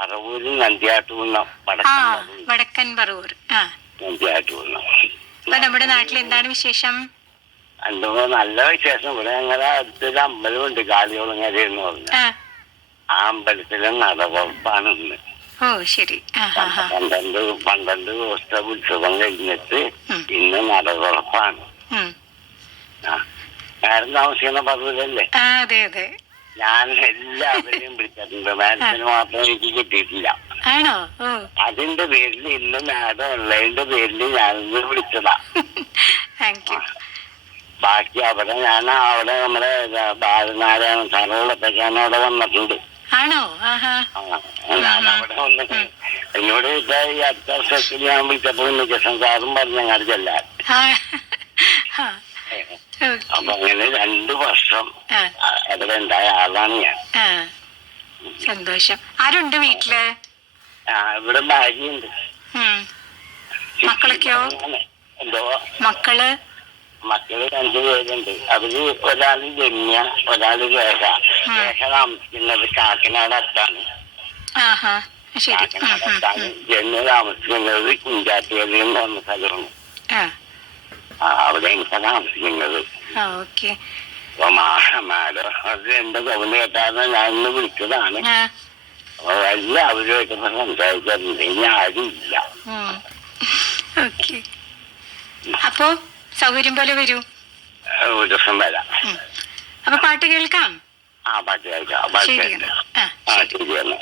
പറവൂര് നന്ദിയാട്ടുകുന്നം ആ വടക്കൻ പറവൂർ. ആ നന്ദിയാട്ടുകുന്നം. അപ്പൊ നമ്മുടെ നാട്ടിൽ എന്താണ് വിശേഷം? എന്തോ നല്ല വിശേഷം. ഇവിടെ ഞങ്ങളുടെ അടുത്തൊരു അമ്പലമുണ്ട്, കാളികുളങ്ങര എന്ന് പറഞ്ഞ. ആ അമ്പലത്തിലെ നടവറപ്പാണ് ഇന്ന്. ഓ ശരി. 12 ദിവസത്തെ ഉത്സവം കഴിഞ്ഞിട്ട് ഇന്ന് നടവറപ്പാണ്. മാഡം താമസിക്കുന്ന പറവൂരല്ലേ? അതെ അതെ. ഞാൻ എല്ലാവരെയും വിളിച്ചിട്ടുണ്ട്, മാഡത്തിന് മാത്രം എനിക്ക് കിട്ടിയിട്ടില്ല. ആണോ? അതിന്റെ പേരിൽ ഇന്ന് മാഡം ഉള്ളതിന്റെ പേരിൽ ഞാനിന്ന് വിളിച്ചതാ. ബാക്കി അവിടെ നമ്മുടെ ബാലനാരായണ സാറുകളൊക്കെ അവിടെ വന്നിട്ടുണ്ട്. ആണോ? ഞാൻ അവിടെ വന്നിട്ട് എന്നോട് ഈ അടുത്ത വർഷത്തിൽ ഞാൻ വിളിച്ചപ്പോൾ മികച്ച സാറും പറഞ്ഞു അങ്ങോട്ട് ചെല്ലാൻ. അപ്പൊ അങ്ങനെ 2 വർഷം അവിടെ ഉണ്ടായ ആളാണ് ഞാൻ. സന്തോഷം. ആരുണ്ട് വീട്ടില്? ഇവിടെ ഭാര്യയുണ്ട്. മക്കളൊക്കെയോ? എന്തോ മക്കള് 2 പേരുണ്ട്. അവര് ഒരാള് ജന്യ, ഒരാള് രേഖ. രേഖ താമസിക്കുന്നത് കാക്കനാട് അടുത്താണ്. കാക്കനാട് അടുത്താണ്. ജന്യ താമസിക്കുന്നത് കുഞ്ചാറ്റുകരി എന്ന് പറഞ്ഞ സ്ഥലമാണ്. അവിടെ എനിക്ക് താമസിക്കുന്നത്. അപ്പൊ മാഡം അത് എന്റെ ഗവൺമെന്റ് കേട്ടാന്ന് ഞാൻ ഇന്ന് വിളിച്ചതാണ്. അപ്പൊ എല്ലാവരുമായിട്ട് സംസാരിക്കാറുണ്ട്. ഇനി ആരും ഇല്ല. അപ്പൊ സൗകര്യം പോലെ വരൂ. ഒരു ദിവസം വരാം. അപ്പൊ പാട്ട് കേൾക്കാം. പാട്ട് കേൾക്കാം. ശരി. ശരിയാണ്.